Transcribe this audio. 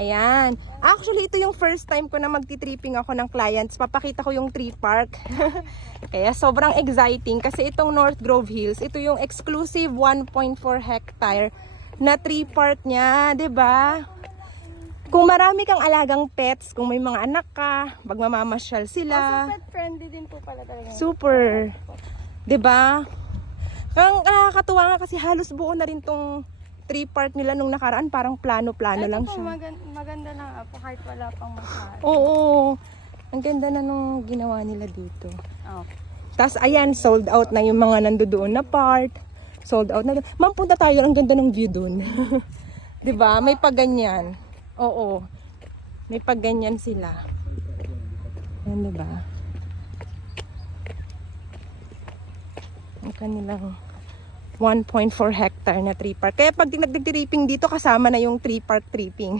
Ayan. Actually, ito yung first time ko na magti-tripping ako ng clients. Papakita ko yung tree park. Kaya sobrang exciting kasi itong North Grove Hills, ito yung exclusive 1.4 hectare na tree park niya, 'di ba? Kung marami kang alagang pets, kung may mga anak ka, magmamamasyal sila. So pet friendly din po pala talaga. Super. 'Di ba? Kang nakakatuwa nga kasi halos buo na rin tong tree park nila nung nakaraan, parang plano-plano lang po, siya. maganda na po kahit wala pang masyado. Oo. Ang ganda na nung ginawa nila dito. Oh. Tapos ayan, sold out na yung mga nandoon na part. Sold out na. Ma'am, punta tayo. Ang ganda ng view dun. 'Di ba? May pagganyan. Oo. May pagganyan sila. Yan, 'di ba? Ang kanilang 1.4 hectare na tree park. Kaya pag nagdi-tripping dito, kasama na yung tree park tripping.